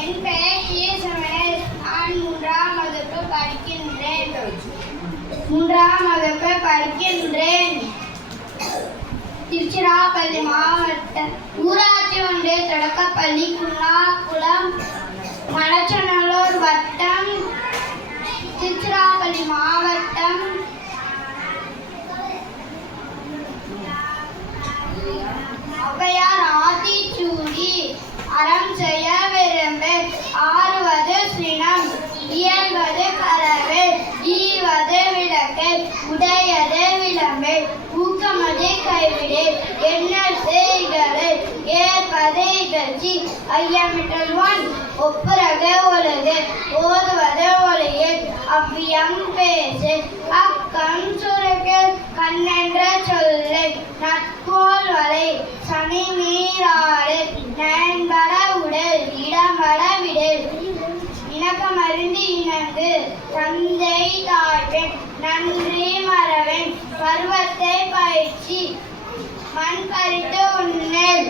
என் பெயர் ஈசவனேஷ். நான் மூன்றாம் வகுப்பு படிக்கின்றேன். திருச்சிராப்பள்ளி மாவட்ட ஊராட்சி ஒன்றிய தொடக்கப்பள்ளி குன்னாக்குளம், மலச்சநல்லூர் வட்டம், திருச்சிராப்பள்ளி மாவட்டம். ஔவையார் ஆத்திச்சூடி. அறம் செய்ய விரும்பு, ஆறுவது சினம், இயல்வது கரவு, ஈவது விளக்கு, உடையது விளம்பு, ஊக்கமது கைவிடு, எண்ணல் செய்கது, ஏற்பது இகழ்ச்சி, ஐயமிட்டல்வான், ஒப்புரகு ஒழுகு, ஓதுவது ஒளியில், அவ்வியம் பேசு, அக்கம் சுருக்கு, கண்ணென்ற சொல்லு, நட்போல் வலை, சனி நீராடு, நயன்பட உடல், இடம்பட விடல், இணக்கமறிந்து இணங்கு, தந்தை தாழ்வென், நன்றி மறவன், பருவத்தை பயிற்சி, மண் பறித்து உண்ணல்.